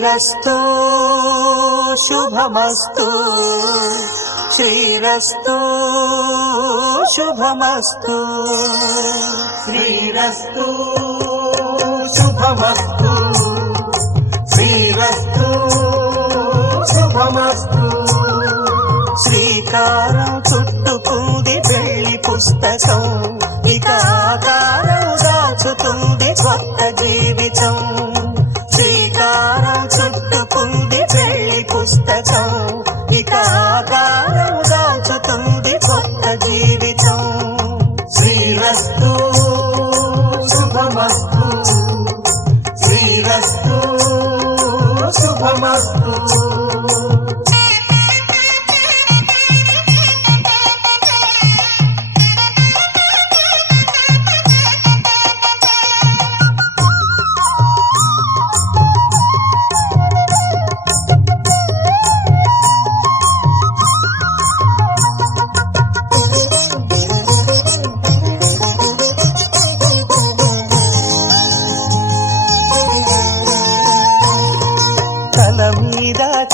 శ్రీరస్తు శుభమస్తు శ్రీరస్తు శుభమస్తు శ్రీరస్తు శుభమస్తు శ్రీరస్తు శుభమస్తు శ్రీకారం చుట్టుకుంది పెళ్లి పుస్తకం ఇక ఆకారం దాచుతుంది కొత్త జీవితం శ్రీకారం చుట్టుకుంది పెళ్లి పుస్తకం ఇక ఆకారం దాచుతుంది కొత్త జీవితం శ్రీరస్తు శుభమస్తు శ్రీరస్తు శుభమస్తు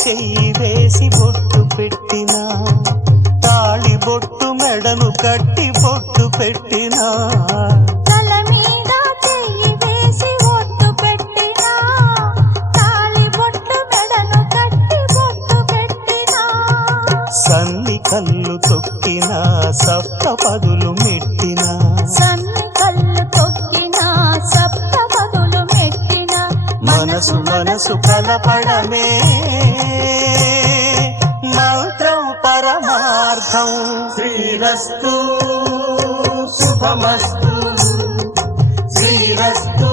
చెయ్యి వేసి బొట్టు పెట్టినా తాళి బొట్టు మెడను కట్టి బొట్టు పెట్టినా తల మీద చెయ్యి వేసి బొట్టు పెట్టినా తాళి బొట్టు మెడను కట్టి బొట్టు పెట్టినా సన్ని కళ్ళు తొక్కినా సప్త పదులు మెట్టినా సన్ని కళ్ళు తొక్కినా సప్త పదులు మెట్టినా మనసు మనసు కలపడమే మంత్రం పరమార్థం శ్రీరస్తు శుభమస్తు శ్రీరస్తు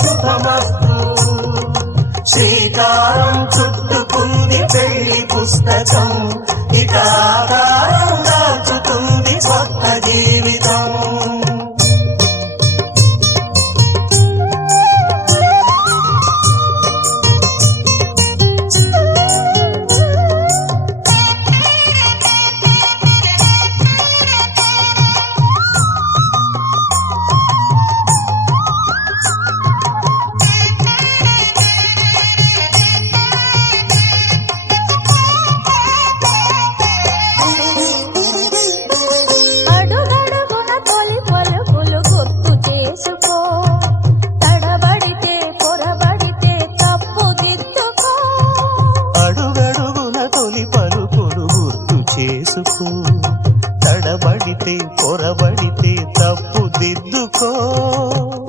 శుభమస్తు శ్రీకారం చుట్టుకుంది పెళ్లి పుస్తకం ఇక ఆకారం దాచుతుంది కొత్త జీవితం తడబడితే పొరబడితే తప్పు దిద్దుకో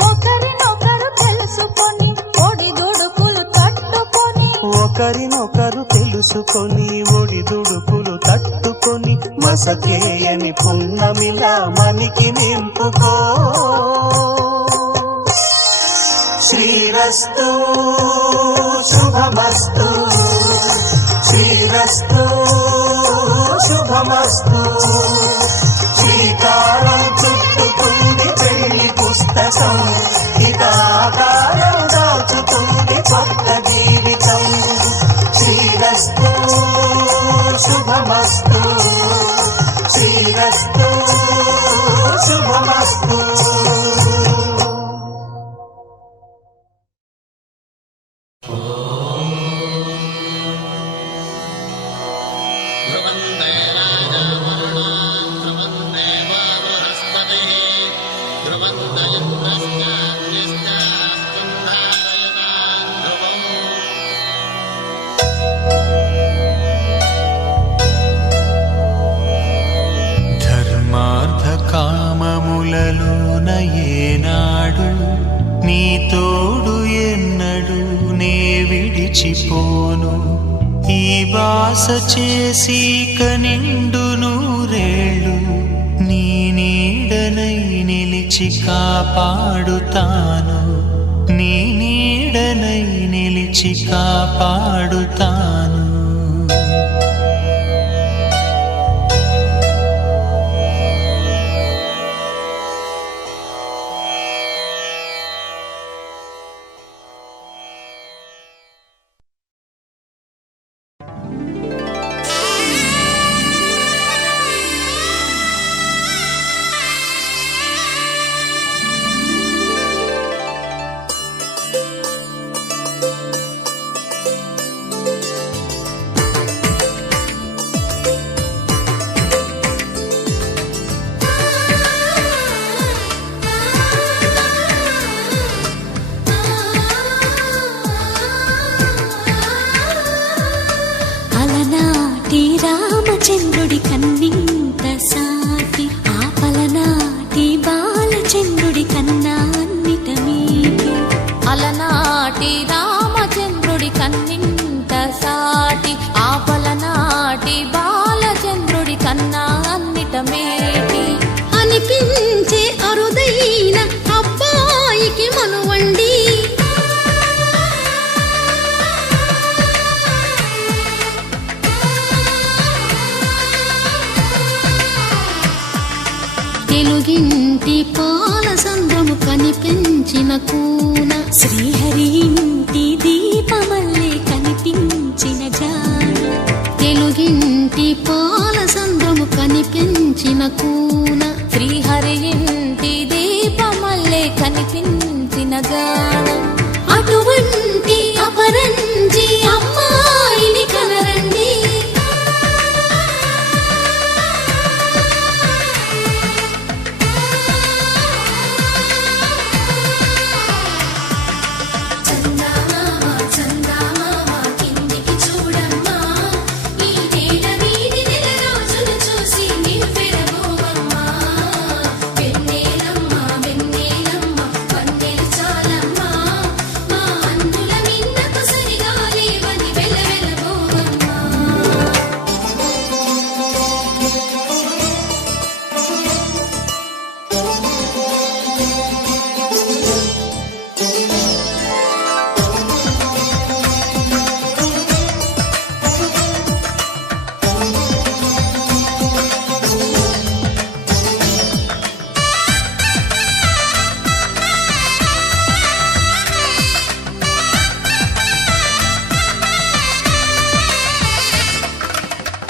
ఒకరినొకరు తెలుసుకొని ఒడిదుడుకులు తట్టుకొని ఒకరినొకరు తెలుసుకొని ఒడిదుడుకులు తట్టుకొని మసకేయని పున్నమిలా మనికి నింపుకో శ్రీరస్తు శుభమస్తు శ్రీరస్తు శుభమస్తు శ్రీకారం చుట్టుకుంది పెళ్లి పుస్తకం ఇక ఆకారం దాచుతుంది కొత్త జీవితం శ్రీరస్తు శుభమస్తు శ్రీరస్తు శుభమస్తు కామములలోన ఏనాడు నీ తోడు ఎన్నడు నే విడిచిపోను ఈ బాస చేసి కనిండు నూరేళ్ళు నీ నీడనై నిలిచి కాపాడుతాను నీ నీడనై నిలిచి కాపాడుతాను కన్నా అన్నిట మేటి అనిపించే అరుదైన అబ్బాయికి మనువండి. తెలుగింటి పాల సంద్రము కనిపించిన కూన, శ్రీహరి ఇంటి దీపమల్లే కనిపించిన జాన. తెలుగింటి పాల సంద్రము కనిపించిన కూన, శ్రీహరి ఇంటి దీపమల్లే కనిపించిన జాన. అటువంటి అపరంజి అమ్మాయిని కనరండి.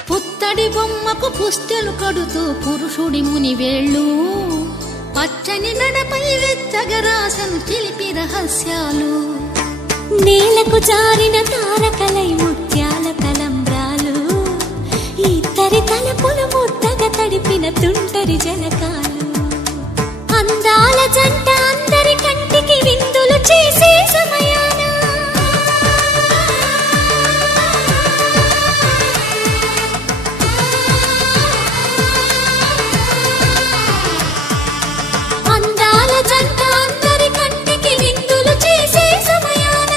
పుత్తడి బొమ్మకు పుస్తెలు కడుతూ పురుషుడి ముని వేళ్ళు, పచ్చని నడపై వెచ్చగరాసను చిలిపి రహస్యాలు. నేలకు జారిన తారకలై ముత్యాల తలంబ్రాలు, ఇద్దరి తలపులు ముద్దగా తడిపిన తుంటరి జలకాలు. అందాల జంట అందరి కంటికి విందులు చేసే సమయాన అందాల జంట అందరి కంటికి విందులు చేసే సమయాన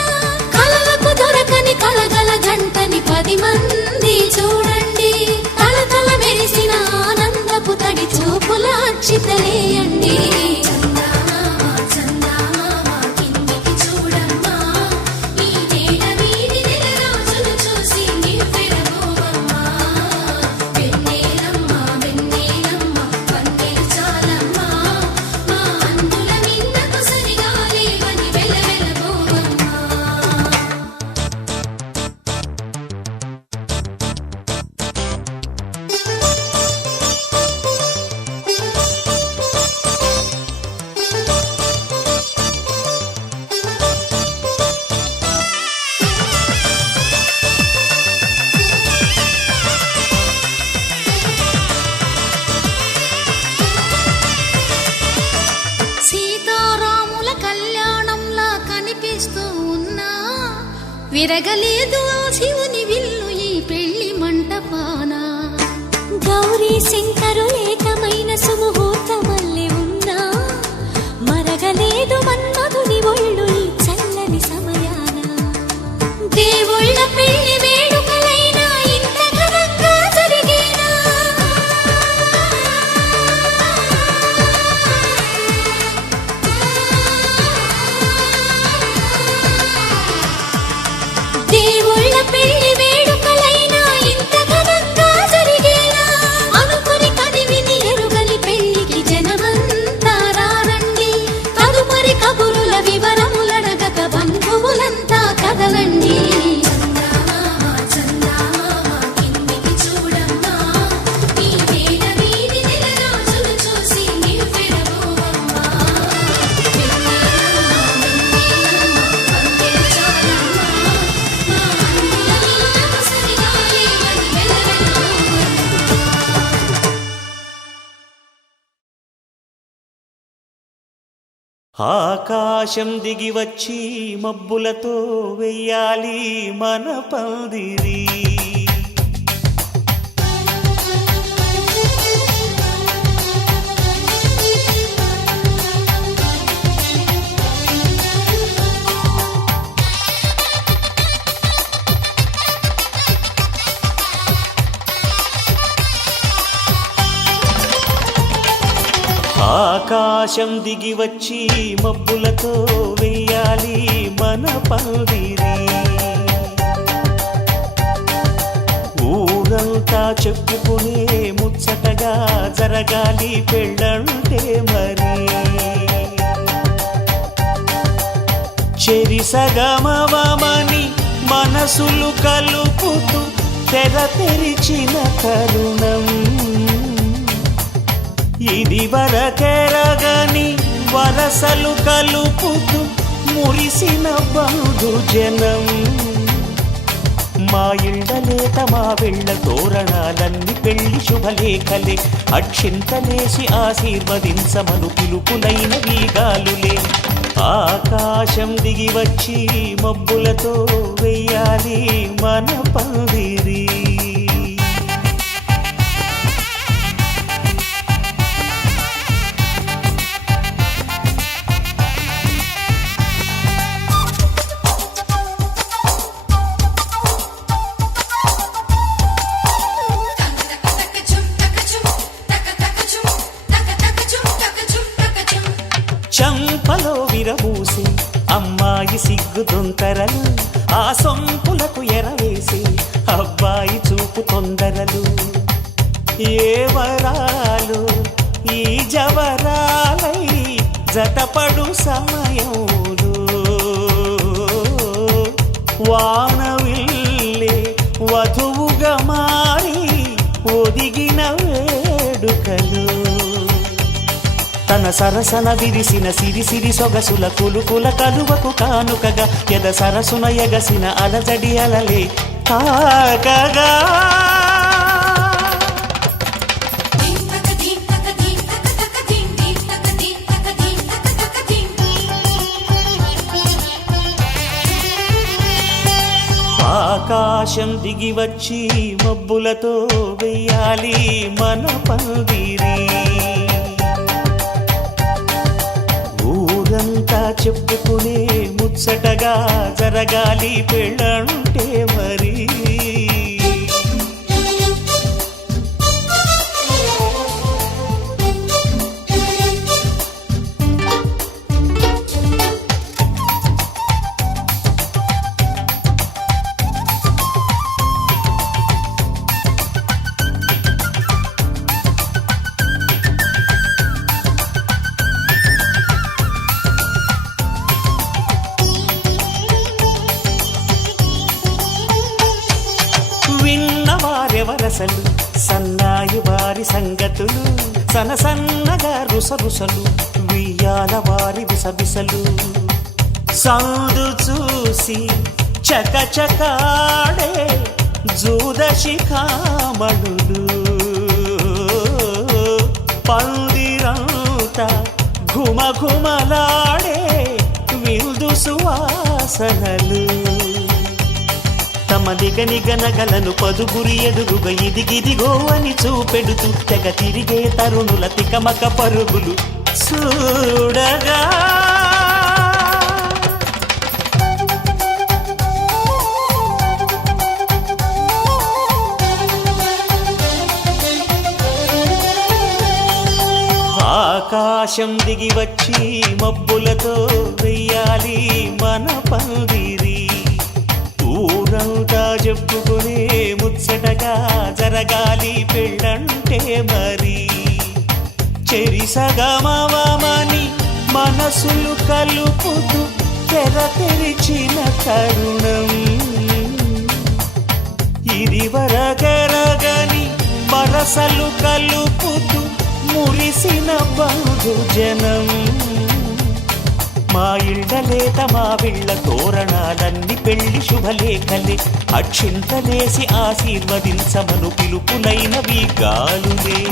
కలలకు దొరకని కలగల జంటని 10 మంది చూడండి. తలతల మెరిసిన ఆనందపు తడి చూపుల అక్షితలేయండి. సీతారాముల కళ్యాణంలా కనిపిస్తూ ఉన్నా, విరగలేదు ఆ శివుని విల్లు ఈ పెళ్లి మంటపాన. గౌరీ శంకరు ఏకమైన సుముహూర్తమల్లే ఉన్నా, మరగలేదు మన్మధుని ఒళ్ళు ఈ చల్లని సమయాన. దేవుళ్ళ పెళ్లి వేడుకలైనా ఇంత ఘనంగా జరిగేనా? దేవుళ్ళ పెళ్లి వేడుకలైనా ఇంత ఘనంగా జరిగేనా? అనుకుని కదివిని ఎరుగని పెళ్లికి జనమంతా రారండి. తదుపరి కబురుల వివరములడగక బంధువులంతా కదలండి. ఆకాశం దిగి వచ్చి మబ్బులతో వెయ్యాలి మన పందిరి. ఆకాశం దిగి వచ్చి మబ్బులతో వెయ్యాలి మన పందిరి. ఊరంతా చెప్పుకునే ముచ్చటగా జరగాలి పెళ్ళంటే మరి. చెరిసగమవమని మనసులు కలుపుతూ తెర తెరిచిన తరుణం. ఇది వరకెరగని వరసలు కలుపుతూ మురిసిన బంధుజనం. మా ఇళ్ళలేత మా వెళ్ళ తోరణాలన్నీ పెళ్లి శుభలేఖలే. అక్షింతలేసి ఆశీర్వదించమను పిలుపులైన వీగాలులే. ఆకాశం దిగి వచ్చి మబ్బులతో వెయ్యాలి మన పందిరి. చంపలో విరబూసి అమ్మాయి సిగ్గు దొంతరలు. ఆ సొంపులకు ఎరవేసి అబ్బాయి చూపు తొందరలు. ఏ వరాలు ఈ జవరాలై జతపడు సమయంలో. వానవిల్లే వధువుగా మారి ఒదిగిన వేడుకలు. తన సరసన విరిసిన సిరిసిరి సొగసుల కులుకుల కలువకు కానుకగా ఎద సరసున ఎగసిన అలజడి అలలే తాకగా. ఆకాశం దిగి వచ్చి మబ్బులతో వెయ్యాలి మన పందిరి. ఊరంతా చెప్పుకునే ముచ్చటగా జరగాలి పెళ్ళంటే మరి. విన్నవారెవరసలు సన్నాయి వారి సంగతులు. సనసన్నగా రుసరుసలు వియ్యాల వారి విసబిసలు. సౌదు చూసి చకచకాడే జూదశిఖామణులు. పందిరంతా ఘుమఘుమలాడే విందు సువాసనలు. తమ నిగనిగనగలను పదుగురి ఎదురుగా ఇదిగిదిగో అని చూపెడుతూ తెగ తిరిగే తరుణుల తికమక పరుగులు చూడగా. ఆకాశం దిగి వచ్చి మబ్బులతో వెయ్యాలి మన పందిరి. ఊరంతా చెప్పుకునే ముచ్చటగా జరగాలి పెళ్ళంటే మరి. చెరిసగమవమని మనసులు కలుపుతూ తెర తెరిచిన తరుణం. ఇది వరగరగని వరసలు కలుపుతూ మురిసిన బంధుజనం. మా ఇళ్ళలేత మా వీళ్ళ తోరణాలన్నీ పెళ్లి శుభలేఖలే. అక్షింతలేసి ఆశీర్వదించమను పిలుపులైనవి గాలులే.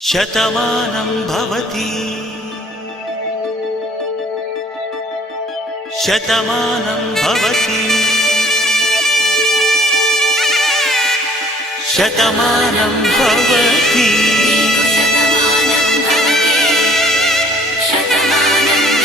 శతమానం భవతి శతమానం భవతి శతమానం భవతి శతమానం భవతి శతమానం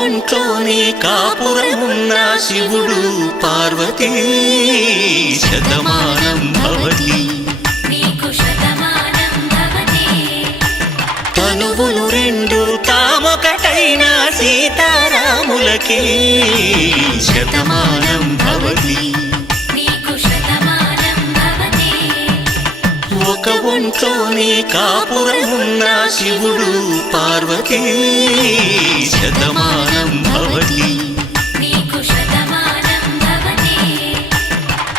ఒంట్లోనే కాపురమున్న శివుడు పార్వతీ శతమానం భవతి నీకు శతమానం భవతి తనువులు రెండు తామొకటైన సీతారాములకి శతమానం భవతి నీకు శతమానం భవతి ఒక ఒంట్లోనే కాపురమున్న శివుడు పార్వతీ శతమానం భవతి నీకు శతమానం భవతి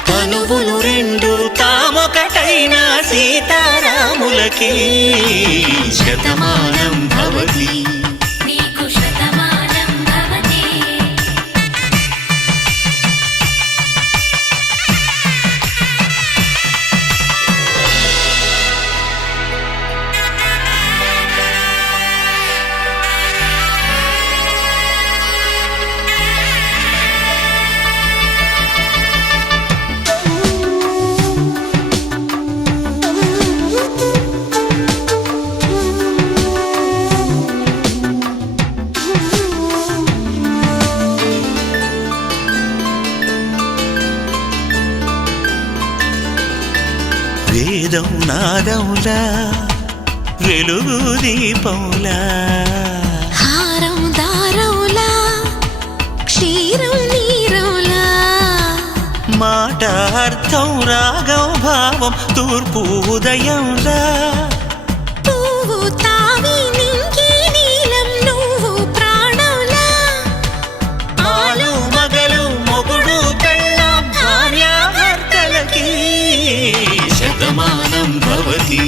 తనువులు రెండు తామొకటైన సీతారాములకి శతమానం భవతి నీకు శతమానం భవతి వేదం నాదములా వెలుగు దీపంలా హారం దారంలా క్షీరం నీరంలా మాట అర్థం రాగం భావం తూర్పు ఉదయంలా పువ్వు తావి నింగి నీలం నువ్వు ప్రాణంలా ఆలు మగలు మొగుడు పెళ్ళాం భార్యాభర్తలకి శతమానం భవతి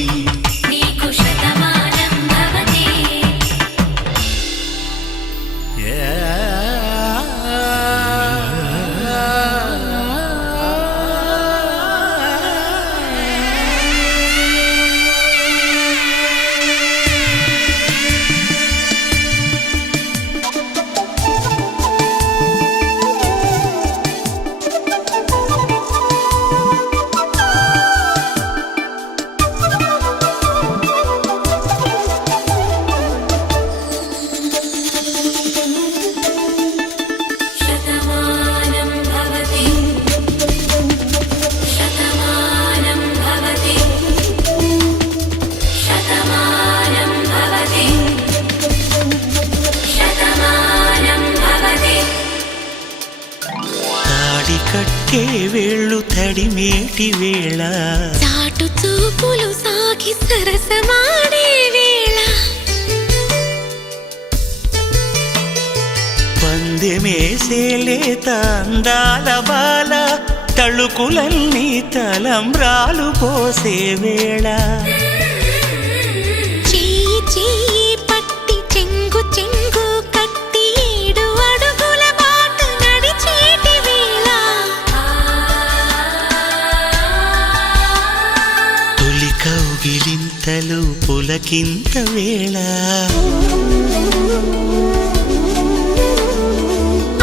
నీకు శతమానం భవతి శతమానం భవతి శతమానం భవతి శతమానం భవతి శతమానం భవతి తాడి కట్టే వేళ్ళు తడిమేటి వేళ చాటు చూపులు సాగి సరసమాడే వేళ పందెమేసేలేత అందాల బాల తళుకులన్నీ తలంబ్రాలు పోసే వేళ చెయ్యి చెయ్యి పట్టి చెంగు చెంగు కట్టి 7 అడుగుల బాట నడిచేటి వేళ తొలి కౌగిలింతలు పులకింత వేళ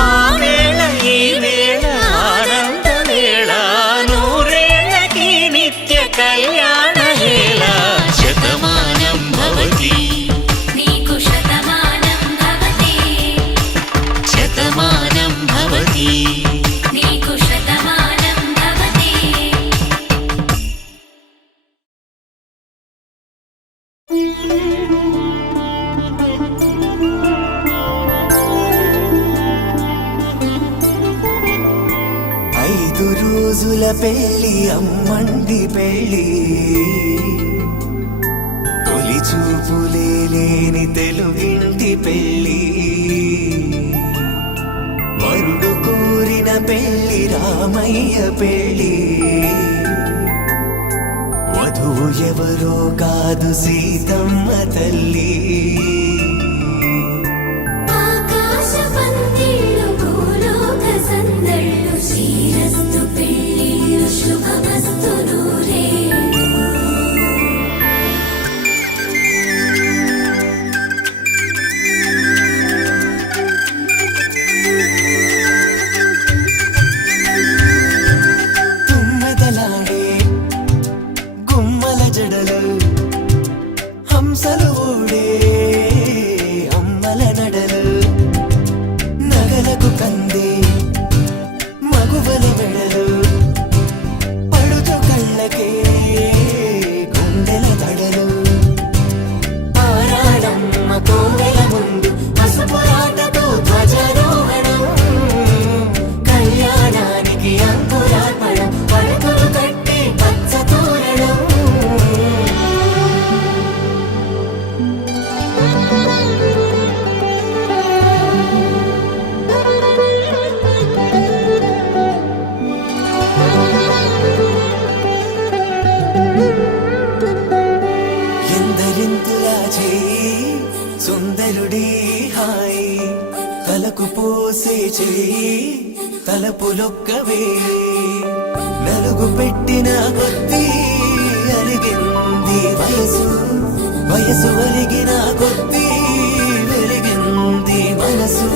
ఆ వేళ ఈ వేళ ఆనంద వేళ నూరేళ్ళకి నిత్య కళ్యాణ వేళ శతమానం భవతి నీకు శతమానం భవతి శతమానం భవతి నీకు శతమానం భవతి 5 రోజుల పెళ్ళి అమ్మండి పెళ్ళి తొలి చూపులే లేని తెలుగింటి పెళ్ళి వరుడు కోరిన పెళ్ళి రామయ్య పెళ్ళి వధువు ఎవరో కాదు సీతమ్మ తల్లి ఆకాశ పందిళ్ళు భూలోక సందళ్ళు శ్రీరస్తు పెళ్ళిళ్ళు శుభమస్తు నూరే తుమ్మెదలాడే గుమ్మల జడలు హంసలు ఊడే అమ్మల నడలు పులకరింతులా చేయి సుందరుడి హాయి తలకు పోసే చేయి తలపులొక్కవే నలుగు పెట్టిన కొద్దీ అలిగింది వయసు వయసు ఒలిగిన కొద్దీ వెలిగింది మనసు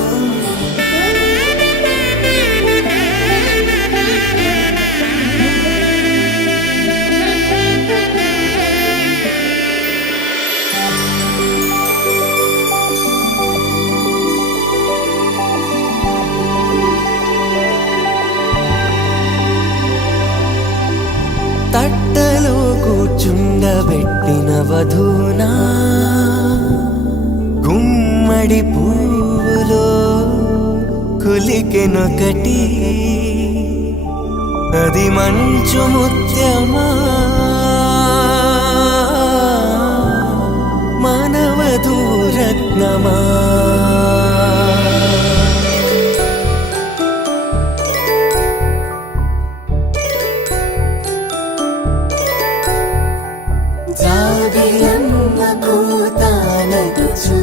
తట్టలో కూర్చుండబెట్టిన వధూనా గుమ్మడి పువ్వులో కులికెనొకటి అది మంచు ముత్యమా మానవధూరత్నమా జాబిలమ్మకు తానదుచు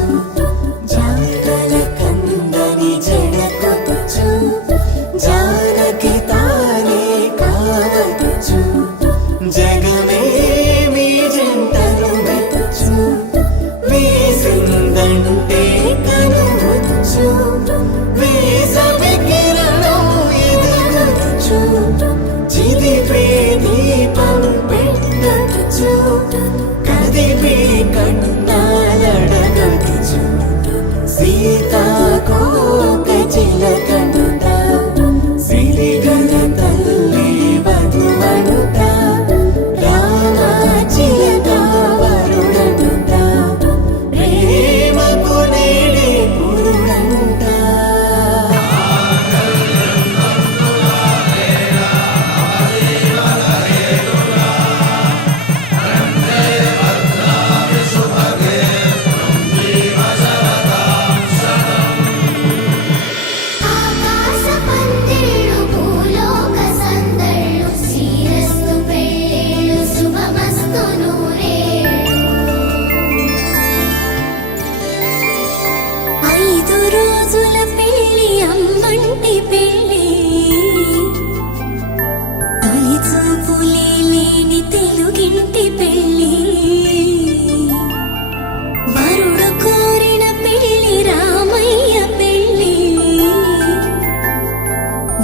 జాడల కందని జడకొచ్చు జానకి తానే కావదుచు జగమే మీ జంటను వెతుచు వేసిందంటే కనువచ్చు వేసవి కిరణం ఎదుగుచు చిదిపే దీపం పెట్టచ్చు కదిపే కన్నాలడగచ్చు సీతాకోక చిలకనుట సిరిగల తల్లి వధువనుట రామ చిలక వరుడనుట ప్రేమకు నేడే పురుడంట ఆకాశ పందిళ్ళు భూలోక సందళ్ళు శ్రీరస్తు పెళ్ళిళ్ళు శుభమస్తు నూరేళ్ళు 5 రోజుల పెళ్ళి అమ్మంటి పెళ్ళి తొలి చూపులే లేని తెలుగింటి పెళ్ళి వరుడు కోరిన పెళ్ళి రామయ్య పెళ్ళి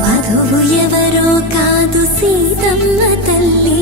వధువు ఎవరో కాదు సీతమ్మ తల్లి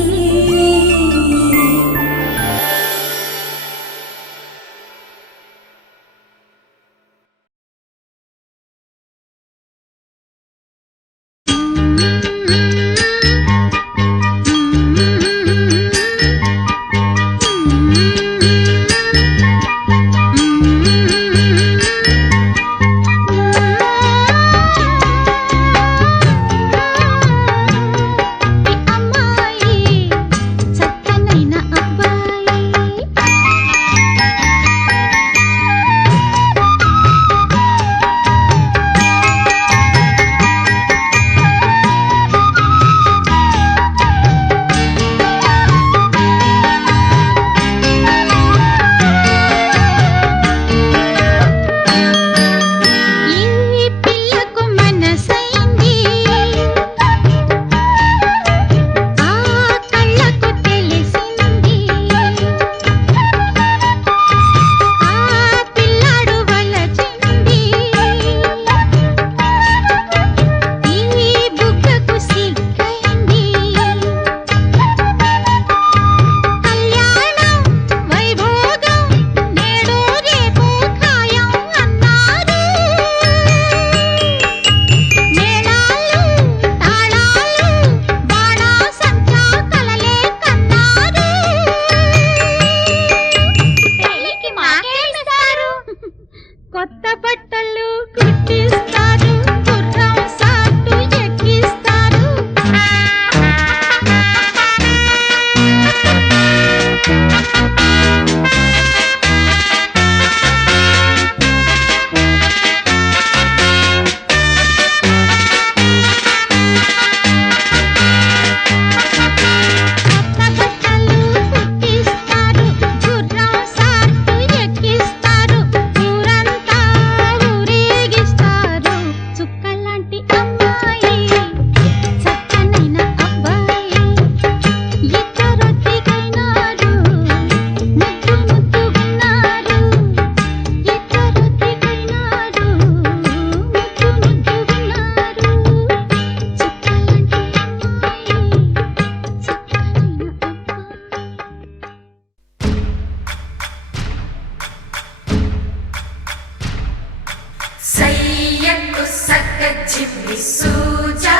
సయ్యకు సక్క జిమ్మి సూజా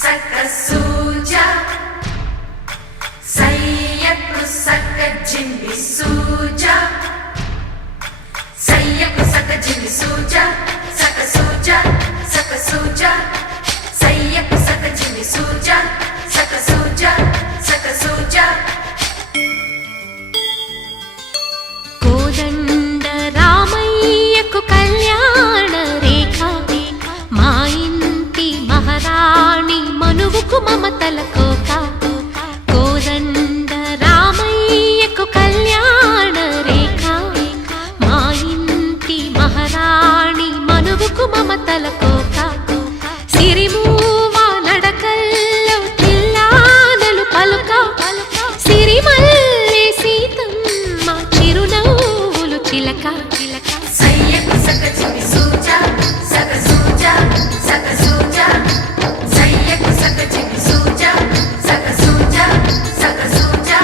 సక్క సూజా సయ్యకు సక్క జిమ్మి సూజా సయ్యకు సక్క జిమ్మి సూజా సక్క సూజా సక్క సూజా సయ్యకు సక్క జిమ్మి సూజా సక్క సూజా సక్క సూజా కోదండ రామయ్యకు కళ్యాణ రేఖ మా ఇంటి మహారాణి మనువుకు మమతల కోక కోదండ రామయ్యకు కళ్యాణ రేఖ మా ఇంటి మహారాణి మనువుకు మమతల కోక సిరిమూవ నడకల్లో తిల్లానలు పలుక సిరిమల్లె సీతమ్మ చిరునవ్వులు చిలక సయ్యకు సక్క జిమ్మి సూజా సక్క సూజా సక్క సూజా సయ్యకు సక్క జిమ్మి సూజా సక్క సూజా సక్క సూజా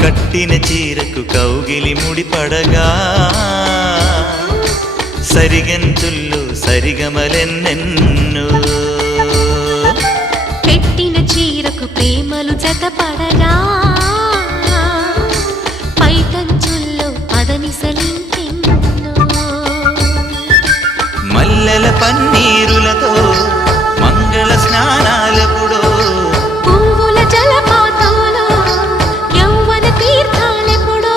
కట్టిన చీరకు కౌగిలి ముడిపడగా సరిగంచుల్లో సరిగమలెన్నెన్నో పెట్టిన చీరకు ప్రేమలు జతపడగా పైకంచుల్లో పదనిసలింకెన్నో మల్లెల పన్నీరులతో మంగళ స్నానాలెప్పుడో పువ్వుల జలపాతంలో యౌవన తీర్థాలెప్పుడో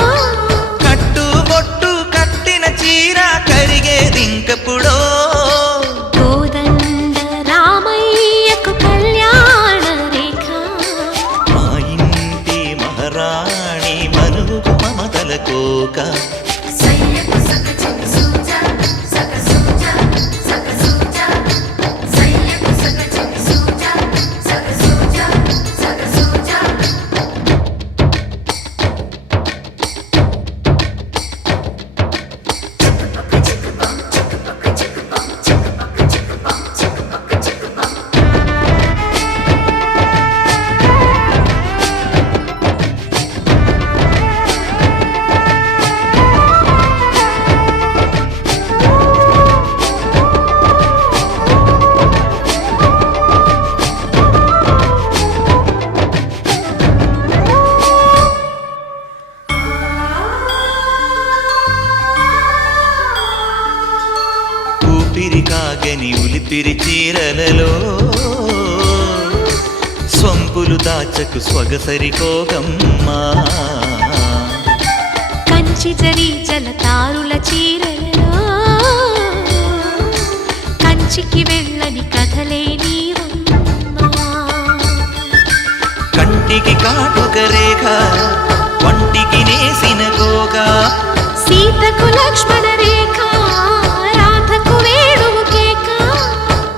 కట్టుబొట్టు కట్టిన చీర కరిగేదింకప్పుడో కోదండ రామయ్యకు కళ్యాణ రేఖ మా ఇంటి మహారాణి మనువుకు మమతల కోక సయ్యకు సక్క జిమ్మి సూజా సక్క సూజా సక్క సూజా సయ్యకు సక్క జిమ్మి సూజా సక్క సూజా సక్క సూజా ఊపిరి కాగని ఉలిపిరి చీరలలో సొంపులు దాచకు స్వగసరి కోగమ్మా కంచి జరి జలతారుల చీరలలో కంచికి వెళ్ళని కథలే నీవమ్మా కంటికి కాటుక రేఖ వంటికి నేసిన కోగా సీతకు లక్ష్మణ రేఖ రాధకు వేణువు కేక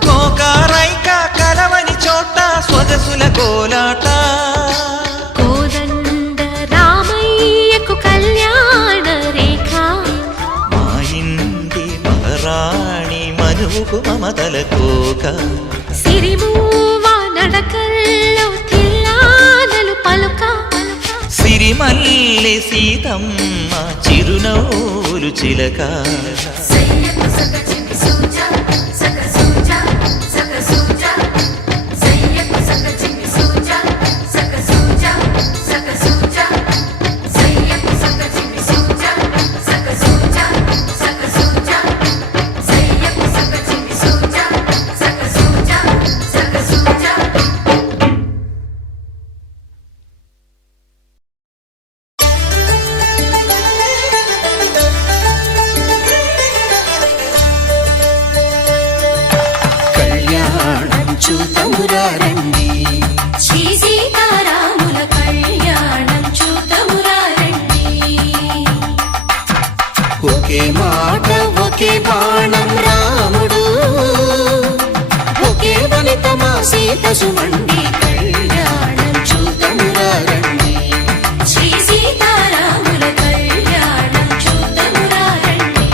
కోకారైక కలవని చోట స్వగసుల కోలాట కోదండ రామయ్యకు కళ్యాణ రేఖ మా ఇంటి మహారాణి మనువుకు మమతల కోక సిరిమూవ నడకల్లో తిల్లానలు పలుక సిరిమల్లె సీతమ్మ చిరునవ్వులు చిలక సయ్యకు సక్క జిమ్మి సూజా సక్క సూజా సక్క సూజా సయ్యకు సక్క జిమ్మి సూజా సక్క సూజా సక్క సూజా సయ్యకు సక్క జిమ్మి సూజా సక్క సూజా సక్క సూజా సయ్యకు సక్క జిమ్మి సూజా సక్క సూజా సక్క సూజా కళ్యాణం చూతమురా రండి శ్రీ సీతారాముల ఒకే బాణం రాముడు, ఒకే వనిత మా సీత సుమండి, కళ్యాణం చూతమురా రండి. శ్రీ సీతారాముల కళ్యాణం చూద్దామురా రండి.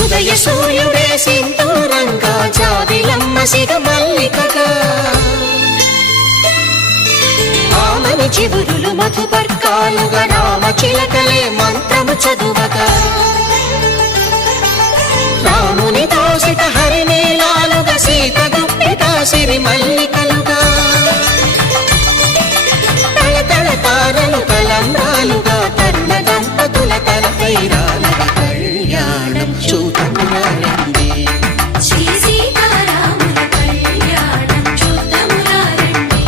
ఉదయ సూర్యుడే సింధూరంగా, జాబిలమ్మ సిగ మల్లికగా, ఆమని చివురులు మధుపర్కాలుగా, రామ చిలకలే మంత్రము చదువగా, రాముని దోసిట హరినీలాలుగా, సీత గుప్పిట సిరి మల్లికలుగా, తళతళ తారలు తలంబ్రాలుగా, తరుణ దంపతుల తలపైరాలుగా, కళ్యాణం చూతమురా రండి. శ్రీ సీతారాముల కళ్యాణం చూద్దామురా రండి.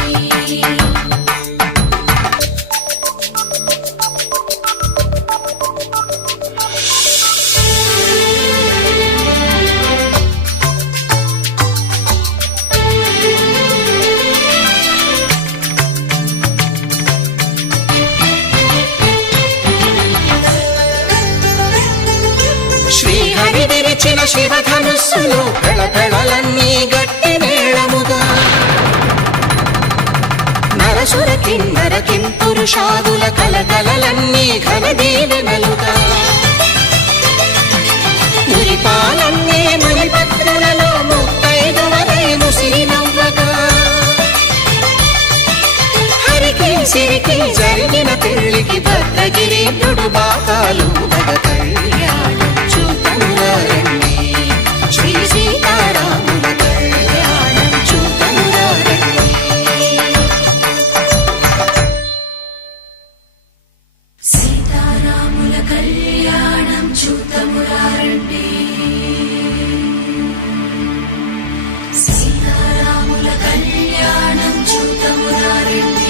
శ్రీహరి విరిచిన శివధనుస్సులు, పెళపెళలన్నీ గట్టి మేళముగా, నరసుర కిన్నర కింపురుషాదుల కలకలలన్నీ ఘన దీవెనలుగా, మురిపాలన్నీ మణిపత్రులలో ముత్తైదువరై ముసిరి నవ్వగా, హరికి సిరికి జరిగిన పెళ్లికి భద్రగిరీంద్రుడు బాకాలు కళ్యాణం చూతమురా రండి. శ్రీ సీతారాముల కళ్యాణం చూతమురా రండి. సీతారాముల కళ్యాణం చూద్దామురా రండి. సీతారాముల కళ్యాణం చూద్దామురా రండి.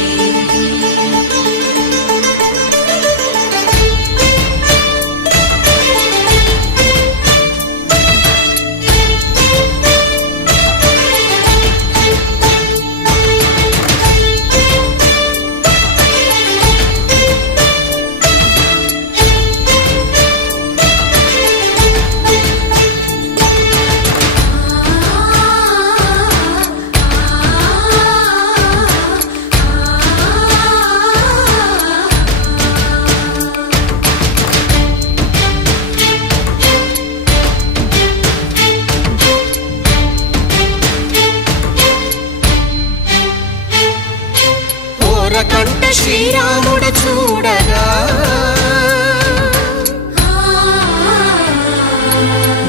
కంట శ్రీరాముడు చూడగా,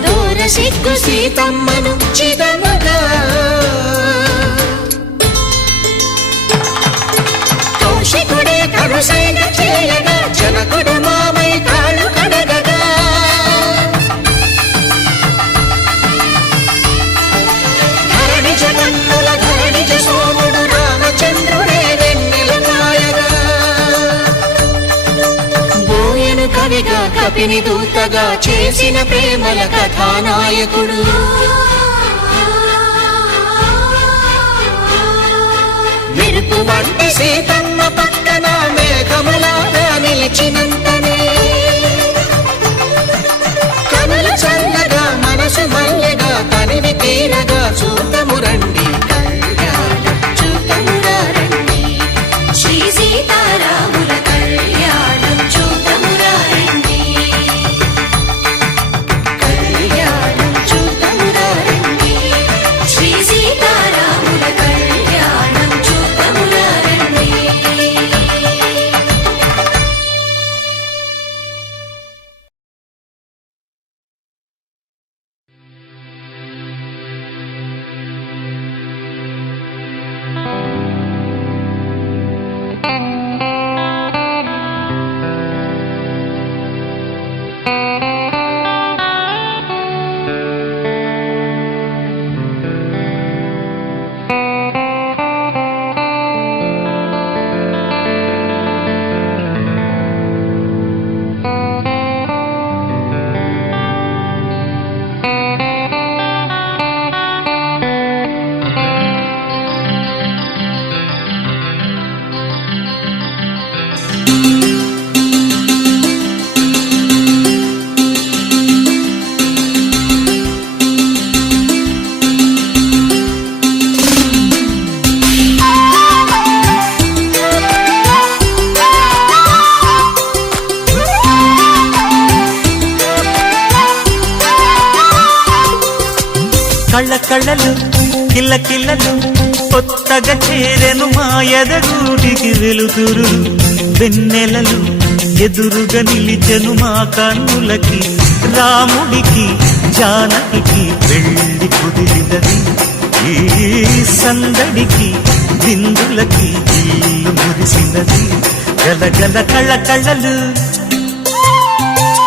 దూర సిగ్గు సీతమ్మను చిదమగా, కౌశికుడే కరుసైన చేయగా, జనకుడు మామై కాళ్ళు కడగగా, ధరణి జగన్నుల ధరణిజ సోముడు రామచంద్రుడే కవిగా కపిని దూతగా చేసిన ప్రేమల కథానాయకుడు, మెరుపు వంటి సీతమ్మ పక్కన మేఘములాగా నిలిచినంతనే, కనుల చల్లగా మనసు మల్లెగా కనివి తీరగా చూతము రండి. కళ్యాణం చూతమురా రండి. శ్రీ సీతారాముల కళ్యాణం చూద్దామురా రండి. కళ్యాణం చూతమురా రండి. శ్రీ సీతారాముల కళ్యాణం చూద్దామురా రండి. 「 రండి. రండి. రండి. రండి. రండి. రండి. రండి. రండి. రండి. రండి. రండి. రండి. రండి. రండి. రండి. రండి. రండి. రండి. రండి. రండి. కళ్ళ కళ్ళలు కిల్ల కిల్లలు కొత్తగా చేరెను మా ఎదగూడికి వెలుతురు వెన్నెలలు ఎదురుగా నిలిచెను మా కన్నులకి రాముడికి జానకి పెళ్లి కుదిరినది ఈ సందడికి బిందులకి ఇల్లు మురిసినది గలగల కళ్ళ కళ్ళలు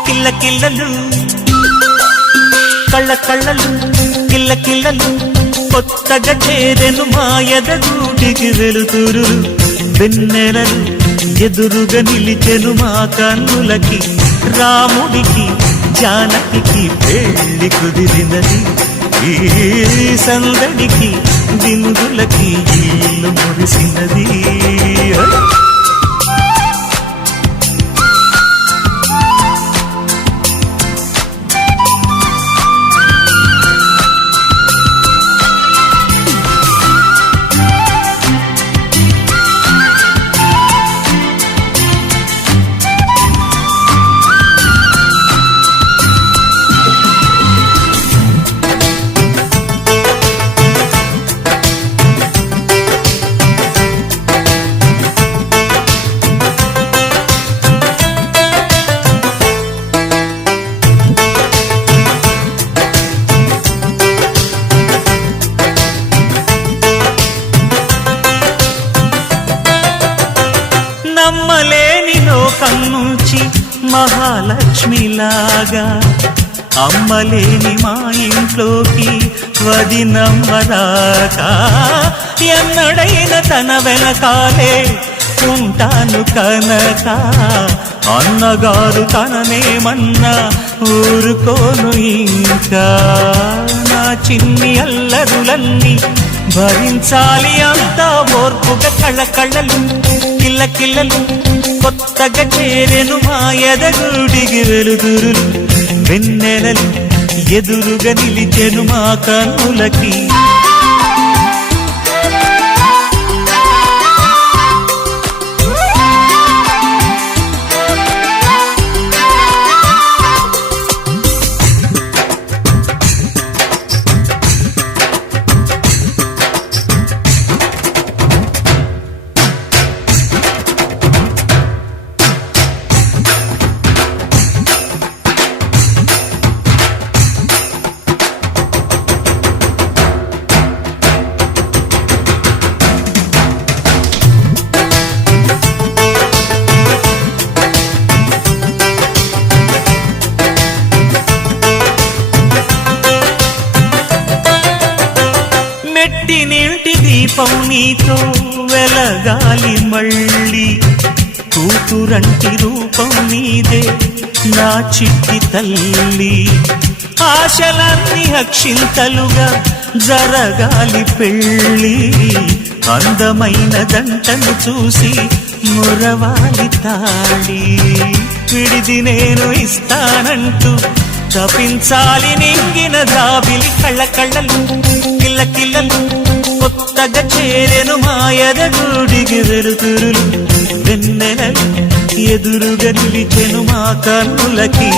కిల్ల కిల్లలు కళ్ళ కళ్ళలు కిల్ల కిల్లలు కొత్తగా చేరెను మా ఎదగూటికి వెలుతురు వెన్నెలలు ఎదురుగా నిలిచెను మా కన్నులకి రాముడికి జానకి పెళ్లి కుదిరినది ఈ సందడికి బిందులకి ఇల్లు మురిసినది నమ్మలేని లోకం నుంచి మహాలక్ష్మిలాగా అమ్మలేని మా ఇంట్లోకి వదినమ్మరాగా ఎన్నడైన తన వెనకాలే ఉంటాను కనక అన్నగారు తననేమన్నా ఊరుకోను ఇంకా నా చిన్ని అల్లరులన్నీ భరించాలి అంతా ఓర్పుగా కళ్ళ కళ్ళలు కిల్ల కిల్లలు కొత్తగా చేరెను మా ఎదగూడికి వెలుతురులు వెన్నెలలు ఎదురుగా నిలిచెను మా కన్నులకి మెట్టినింటి దీపం నీతో వెలగాలి మళ్ళీ కూతురంటి రూపం నీదే నా చిట్టి తల్లి ఆశలన్నీ అక్షింతలుగా జరగాలి పెళ్ళి అందమైన దంటను చూసి మురవాలి తాళి విడిది నేను ఇస్తానంటూ తపించాలి నింగిన జాబిలి కళ్ళ కళ్ళలు కిల్ల కిల్లలు కొత్తగా చేరెను మా ఎదగూడికి వెలుతురులు వెన్నెలలు ఎదురుగా నిలిచెను మా కన్నులకి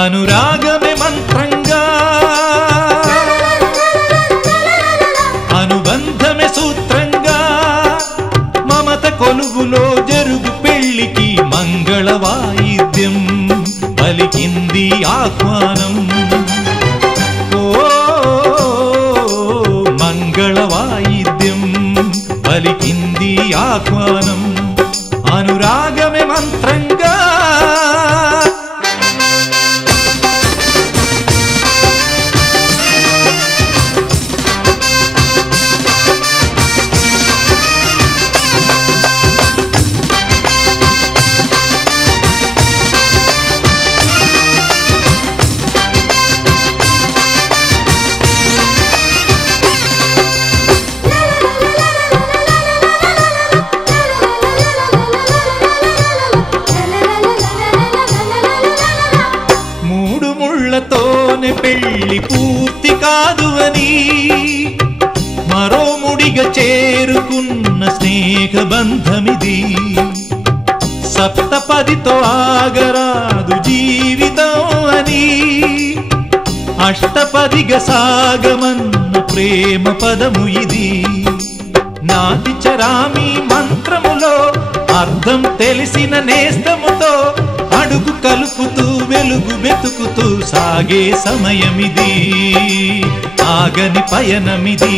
అనురాగమే మంత్రంగా అనుబంధమే సూత్రంగా మమత కొలువులో జరుగు పెళ్లికి మంగళ వాయిద్యం పలికింది ఆహ్వానం ఓ మంగళ వాయిద్యం ఆహ్వానం అనురాగమే మంత్రంగా మూడు ముళ్ళతోనే పెళ్లి పూర్తి కాదు అని మరో ముడిగా చేరుకున్న స్నేహ బంధమిది సప్తపదితో ఆగరాదు జీవితం అని అష్టపదిగా సాగమన్న ప్రేమ పదము ఇది నాటి చరామి మంత్రములో అర్థం తెలిసిన నేస్తముతో అడుగు కలుపుతూ వెలుగు వెతుకుతూ సాగే సమయమిది ఆగని పయనమిది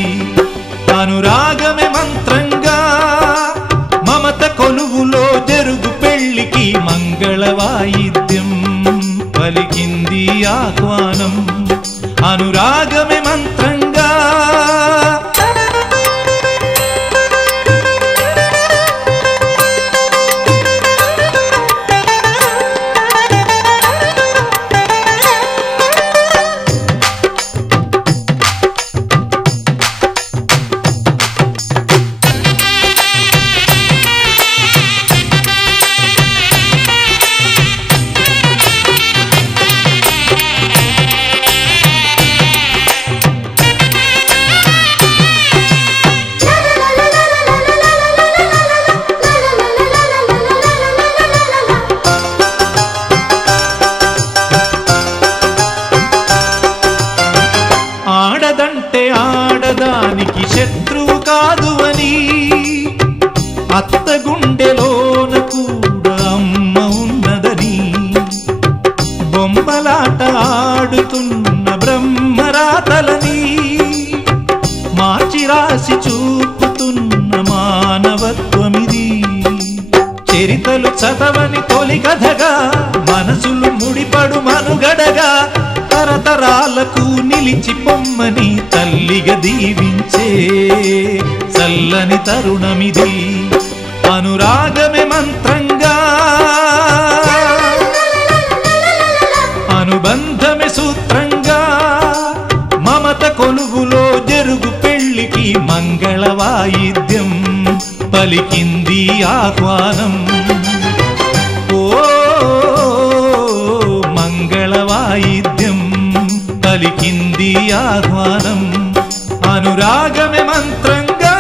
అనురాగమే మంత్రంగా మమత కొలువులో జరుగు పెళ్లికి మంగళ వాయిద్యం పలికింది ఆహ్వానం అనురాగమే మంత్రంగా ఆడదంటే ఆడదానికి శత్రువు కాదు అని అత్త గుండెలోన కూడా అమ్మ ఉన్నదని బొమ్మలాట ఆడుతున్న బ్రహ్మరాతలని మార్చి రాసి చూపుతున్న మానవత్వమిది చరితలు చదవని తొలి కథగా మనసులు ముడిపడు మనుగడగా తరతరాలకు నిలిచి పొమ్మని తల్లిగా దీవించే చల్లని తరుణమిది అనురాగమే మంత్రంగా అనుబంధమే సూత్రంగా మమత కొలువులో జరుగు పెళ్లికి మంగళ వాయిద్యం పలికింది ఆహ్వానం ఓ మంగళ వాయిద్యం పలికింది ఆహ్వానం అనురాగమే మంత్రంగా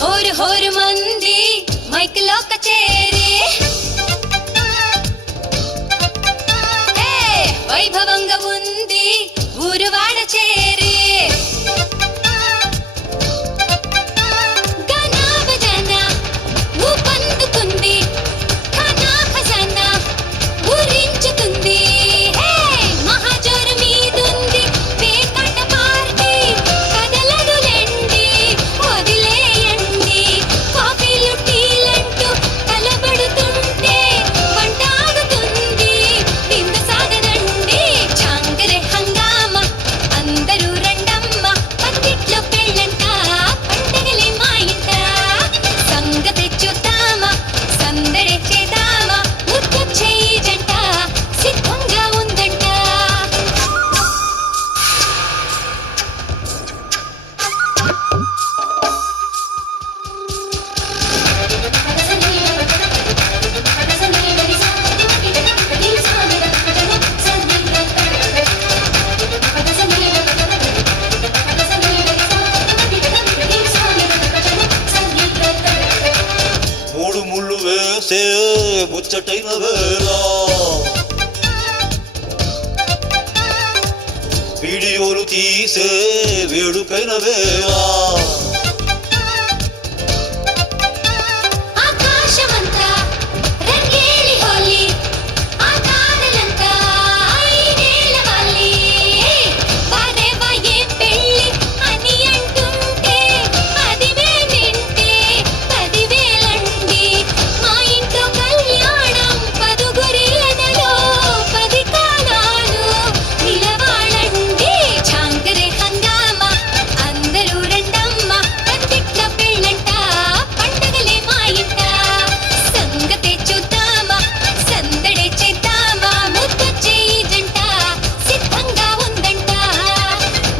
హోరు హోరు మంది మైక్లో కచేరీ వైభవంగా ఉంది ఊరువాడ చేరి గానా బజానా ఊపందుకుంది ఖానా ఖజానా ఊరించుతుంది మహాజోరు మీదుంది పేకాట పార్టీ కదలడులెండి వదిలేయండి కాఫీలు టీలంటూ కలబడుతుంటే వంటాడుతుంది విందు సాగదండి చాంగరే హంగామా అందరూ రండమ్మ పందిట్లో పెళ్ళంట పండగలే మా ఇంట సంగతి చూద్దామా సందడి చేద్దామా ముద్దొచ్చే ఈ జంట సిద్ధంగా ఉందంట మూడు ముళ్ళు వేసే ముచ్చటైన వేళ వీడియోలు తీసే వేడుకైన వేళ ఆకాశమంతా రంగేలి హోలీ ఆ తారలంతా ఐదేళ్ల వాలి వారేవా ఏ పెళ్ళి అని అంటుంటే పదివే వింటే పదివేలండి మా ఇంట్లో కళ్యాణం పదుగురి ఎదలో 10 కాలాలు నిలవాలండి చాంకరే హంగామా అందరూ రండమ్మ పందిట్ల పెళ్ళంట పండగలే మా ఇంట సంగతే చూద్దామా సందడే చేద్దామా ముద్దొచ్చే ఈ జంట సిద్ధంగా ఉందంట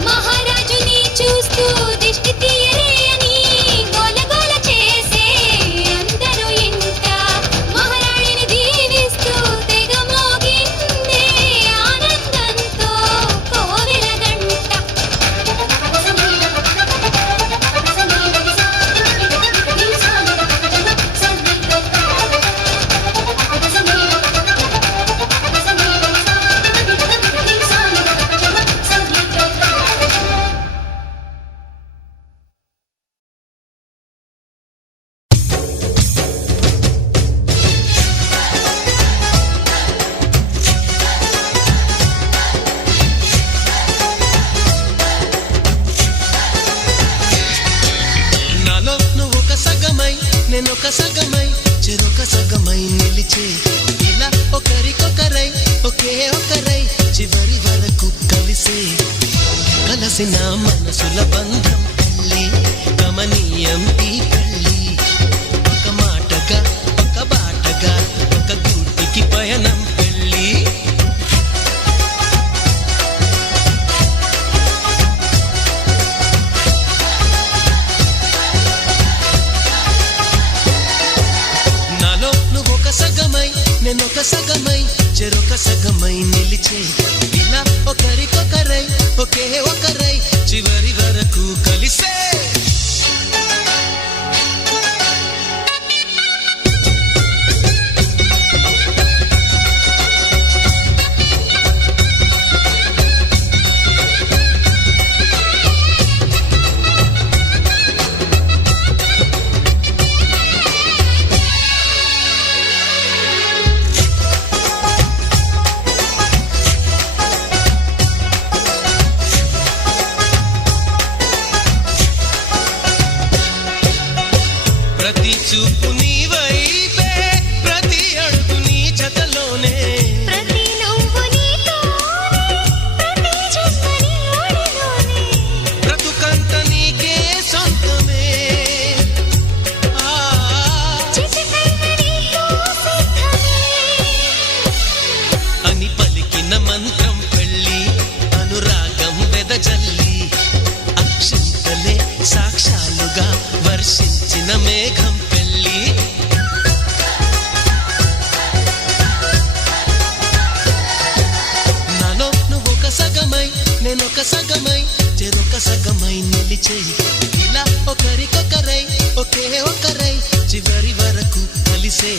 మహారాజుని చూస్తూ దిష్టి తీయరే అని గోలగోల చేసే అందరూ ఇంట మహారాణిని దీవిస్తూ తెగ మోగిందే ఆనందంతో కోవెల గంట నాలో నువ్వు ఒక సగమై నేనొక సగమై చెరొక సగమై నిలిచే ఇలా ఒకరికొకరై ఒకే ఒకరై చివరి వరకు కలిసే కలసిన మనసుల బంధం పెళ్ళి గమనీయం ఈ పెళ్ళి ఒక మాటగా ఒక బాటగా ఒక గూటికి పయనం పెళ్ళి నాలో నువ్వు ఒక సగమై నేనొక సగమై చెరొక సగమై నిలిచే ఇలా ఒకరికొకరై ఒకే ఒకరై చివరి వరకు కలిసే ప్రతి చూపు నీ వైపే ప్రతి అడుగు నీ జతలోనే ప్రతి నవ్వు నీతోనే ప్రతి జన్మ నీ ఒడిలోనే బ్రతుకంత నీకే సొంతమే చిటికైన నీకు సిద్ధమే అని పలికిన మంత్రం పెళ్ళి అనురాగం వెదజల్లి అక్షింతలే సాక్ష్యాలు జల్లుగా వర్షించిన మేఘం పెళ్ళి నాలో నువ్వొక సగమై నేనొక సగమై చెరొక సగమై నిలిచేయి ఇలా ఒకరికొకరై ఒకే ఒకరై చివరి వరకు కలిసే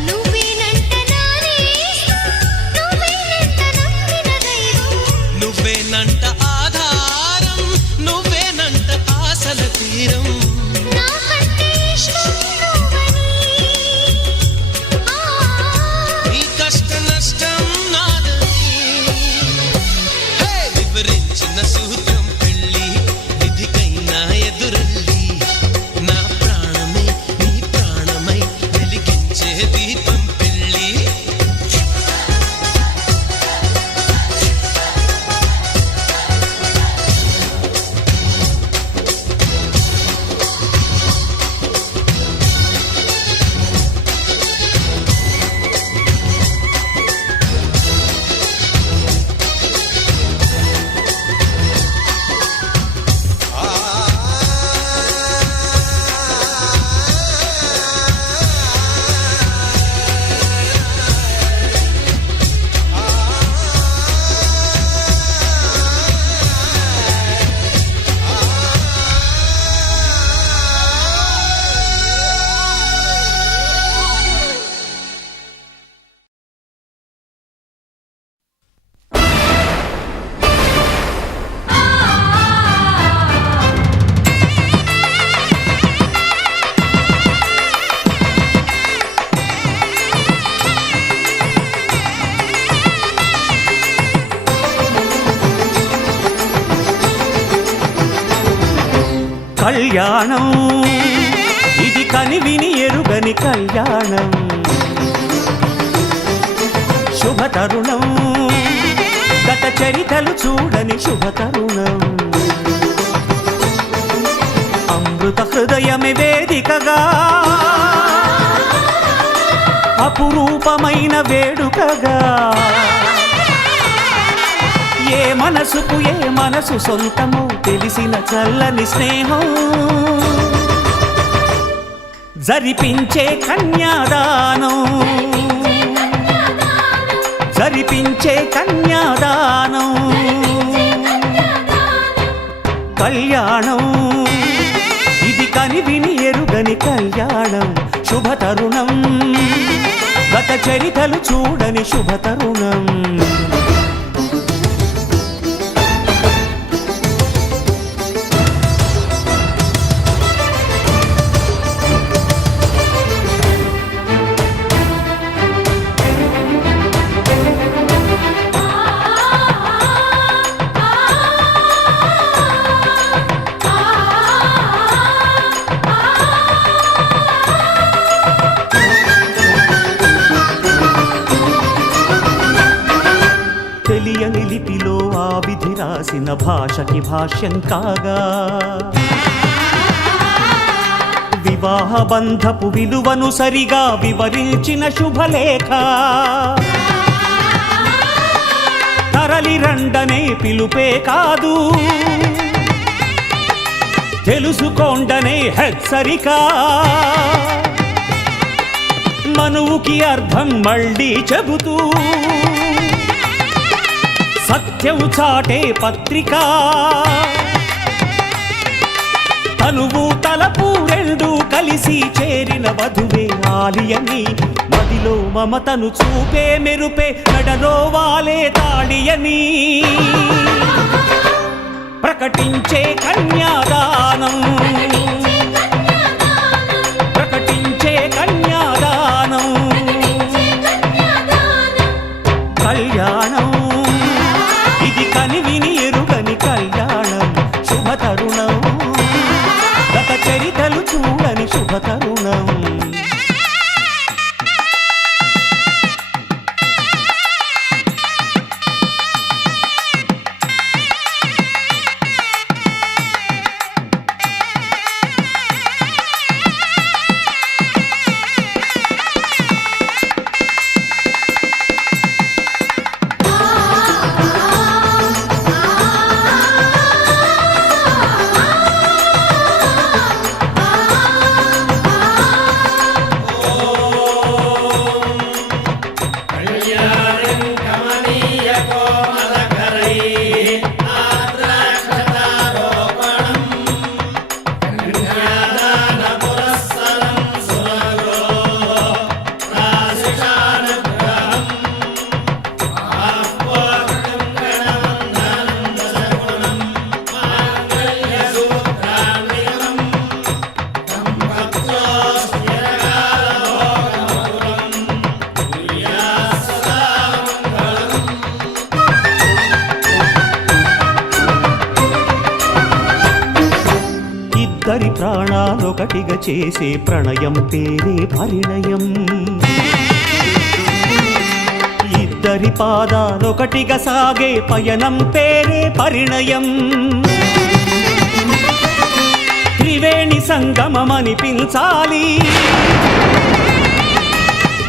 నువ్వేనంట నానే నువ్వేనంట నమ్మిన దైవం నువ్వేనంట ఆధారం నువ్వేనంట ఆశల తీరం నాకంటే ఇష్టం నువ్వని నీ కష్ట నష్టం నాదని వివరించిన సూత్రం పెళ్ళి విధికైనా ఎదురల్లి నా ప్రాణమే నీ ప్రాణమై వెలిగించే దీపం పెళ్ళి కళ్యాణం ఇది కనివిని ఎరుగని కళ్యాణం శుభతరుణం గత చరితలు చూడని శుభతరుణం అమృత హృదయమే వేదికగా అపురూపమైన వేడుకగా ఏ మనసుకు ఏ మనసు సొంతమో తెలిసిన చల్లని స్నేహం జరిపించే కన్యాదానం జరిపించే కన్యాదానం కళ్యాణం ఇది కనివిని ఎరుగని కళ్యాణం శుభతరుణం గత చరితలు చూడని శుభతరుణం తెలియని లిపిలో ఆ విధి రాసిన భాషకి భాష్యం కాగా వివాహ బంధపు విలువను సరిగా వివరించిన శుభలేఖ తరలి రండనే పిలుపే కాదు తెలుసుకోండనే హెచ్చరిక మనువుకి అర్థం మళ్ళీ చెబుతూ సత్యం చాటే పత్రిక తనువు తలపు రెండు కలిసి చేరిన వధువే ఆలియని మదిలో మమతను చూపే మెరుపే నడలో వాలే తాళియని ప్రకటించే కన్యాదానం ప్రకటించే కన్యాదానం కళ్యాణం ఇది కనివిని ఎరుగని కళ్యాణం శుభతరుణం గత చరితలు చూడని శుభతరుణం పాదాలొకటిగా చేసే ప్రణయం పేరే పరిణయం. ఇద్దరి పాదాలొకటిగా సాగే పయనం పేరే పరిణయం. త్రివేణి సంగమమనిపించాలి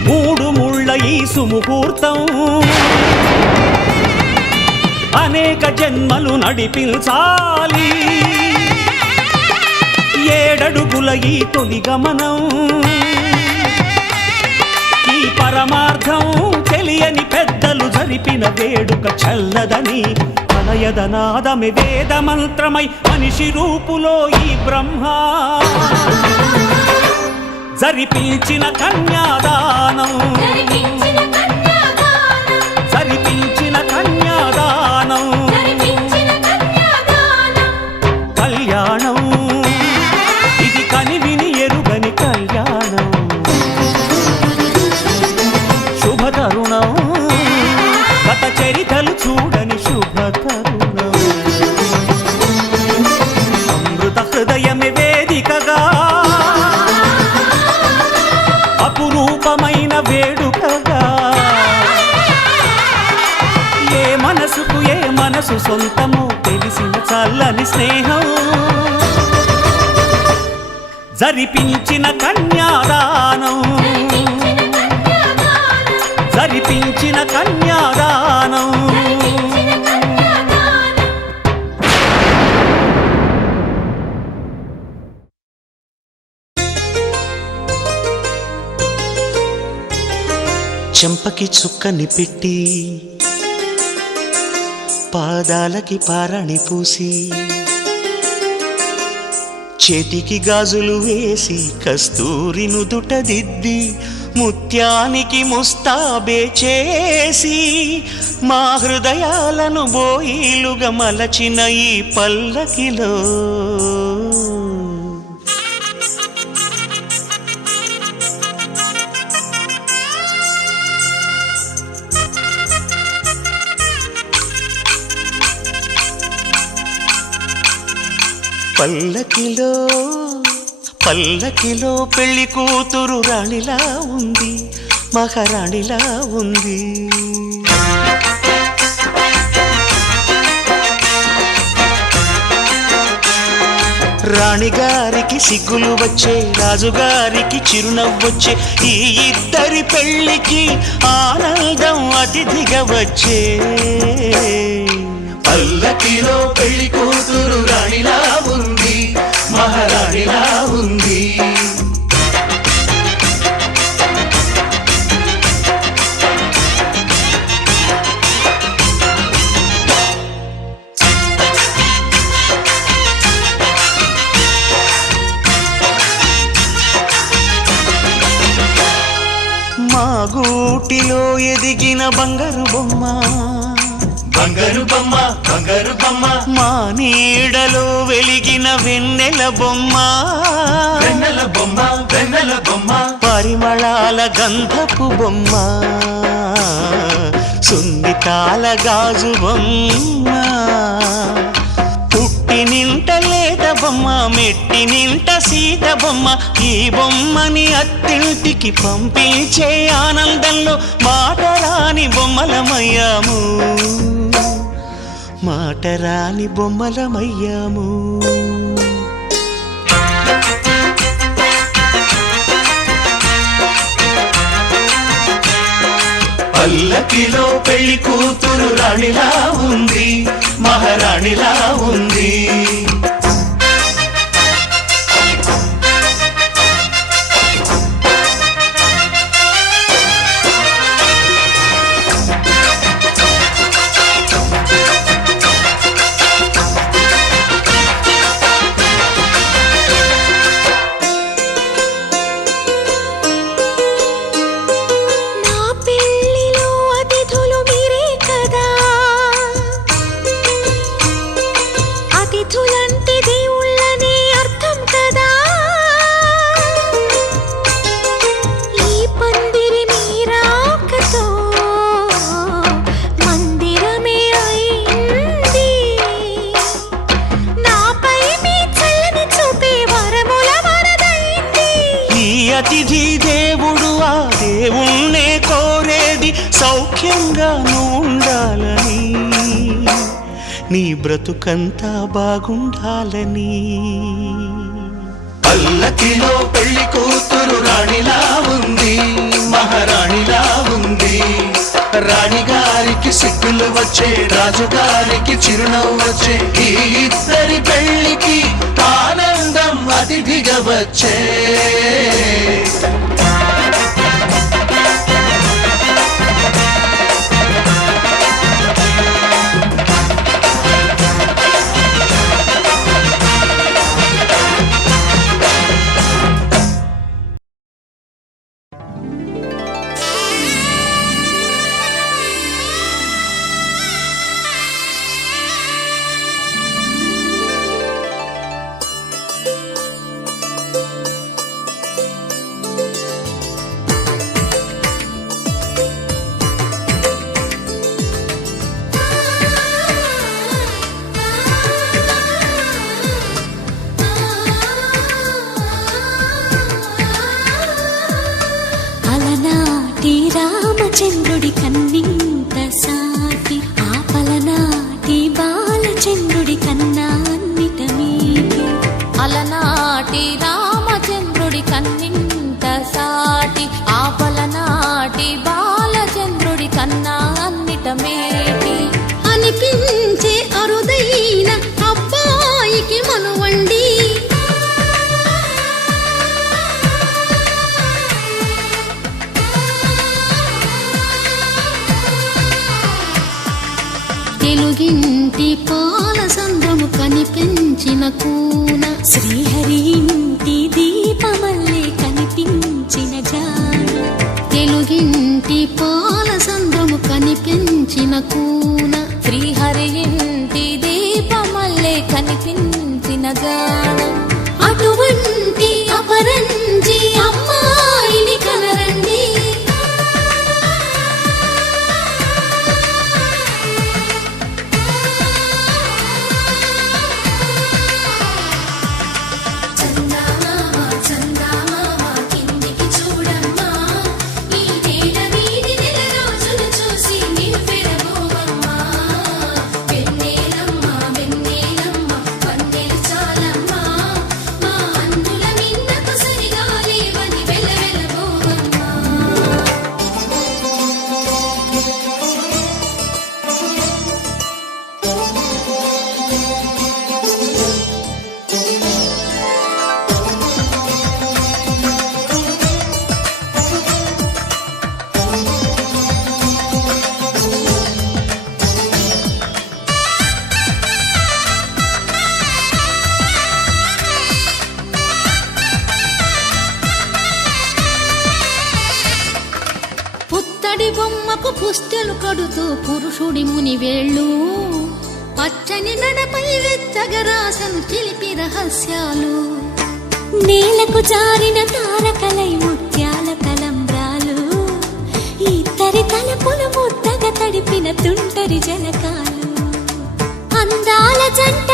మూడు ముళ్ళ ఈ సుముహూర్తం. అనేక జన్మలు నడిపించాలి ఏడడుగుల ఈ తొలి గమనం. ఈ పరమార్థం తెలియని పెద్దలు జరిపిన వేడుక చల్లదని తనయదనాదమి వేద మంత్రమై మనిషి రూపులో ఈ బ్రహ్మ జరిపించిన కన్యాదానం. జరిపించిన కన్యాదానం కళ్యాణం ఇది కనివిని ఎరుగని కళ్యాణం. శుభతరుణం గత చరితలు చూడని శుభతరుణం. అమృత హృదయమే వేదికగా అపురూపమైన వేడుకగా. ఏ మనసుకు ఏ మనసు సొంతమో తెలిసిన చల్లని స్నేహం. జరిపించిన కన్యాదానం. జరిపించిన కన్యాదానం. చెంపకి చుక్కని పెట్టి పాదాలకి పారాణి పూసి చేతికి గాజులు వేసి కస్తూరి నుదుట దిద్ది ముత్యానికి ముస్తాబే చేసి మా హృదయాలను బోయిలుగా మలచిన ఈ పల్లకిలో పల్లకిలో పల్లకిలో పెళ్లి కూతురు రాణిలా ఉంది, మహారాణిలా ఉంది. రాణిగారికి సిగ్గులు వచ్చే, రాజుగారికి చిరునవ్వొచ్చే, ఈ ఇద్దరి పెళ్లికి ఆనందం అతిథిగా వచ్చే. పల్లకిలో పెళ్లి కూతురు రాణిలా ఉంది, మహారాణిలా ఉంది. మా గూటిలో ఎదిగిన బంగారు బొమ్మ, బంగారు బొమ్మ, బంగారు బొమ్మ. మా నీడలో వెలిగిన వెన్నెల బొమ్మ, వెన్నెల బొమ్మ, వెన్నెల బొమ్మ. పరిమళాల గంధపు బొమ్మ, సున్నితాల గాజు బొమ్మ. పుట్టి నింట లేత బొమ్మ, మెట్టి నింట సీత బొమ్మ. ఈ బొమ్మని అత్తింటికి పంపించే ఆనందంలో మాటరాని బొమ్మలమయ్యాము, మాటరాని బొమ్మలమయ్యాము. పల్లకిలో పెళ్లి కూతురు రాణిలా ఉంది, మహారాణిలా ఉంది. అతిథులను సౌఖ్యంగా ఉండాలని, నీ బ్రతుకంతా బాగుండాలని. పల్లకిలో పెళ్లి కూతురు రాణిలా ఉంది, మహారాణిలా ఉంది. రాణిగారికి సిగ్గులు వచ్చే, రాజుగారికి చిరునవ్వు వచ్చే. ఈ ఇద్దరి పెళ్లికి ఆనందం అతిథిగా వచ్చే. అలనాటి రామచంద్రుడి కన్నింత సాటి, ఆపలనాటి బాలచంద్రుడి కన్నా అన్నిట మీటి. అలనాటి రామచంద్రుడి కన్నింత సాటి, ఆపలనాటి బాలచంద్రుడి కన్నా అన్నిట మేటి. అనిపించే అరుదైన అబ్బాయికి మనువండి. తెలుగింటి పాల సంద్రము కనిపించిన కూన, శ్రీహరి ఇంటి దీపమల్లే కనిపించిన జాన. తెలుగింటి పాల సంద్రము కనిపించిన కూన, శ్రీహరి ఇంటి దీపమల్లే కనిపించిన గానం. అటువంటి అపరంజి అమ్మాయిని కనరండి. చందమామ చందమామ కిందికి చూడమ్మా, ఈ నేల వీధి నెల రోజులు చూసి నివ్వెరబోవమ్మా. వెన్నెలమ్మ వెన్నెలమ్మ వన్నెలు చాలమ్మా, మా అందుల మిన్నకు సరిగా లేవని వెలవెలబోవమ్మా. పుత్తడి బొమ్మకు పుస్తెలు కడుతూ పురుషుడి ముని వేళ్ళు, పచ్చని నడపై వెచ్చగరాసను చిలిపి రహస్యాలు. నేలకు జారిన తారకలై ముత్యాల తలంబ్రాలు, ఇద్దరి తలపులు ముద్దగా తడిపిన తుంటరి జలకాలు. అందాల జంట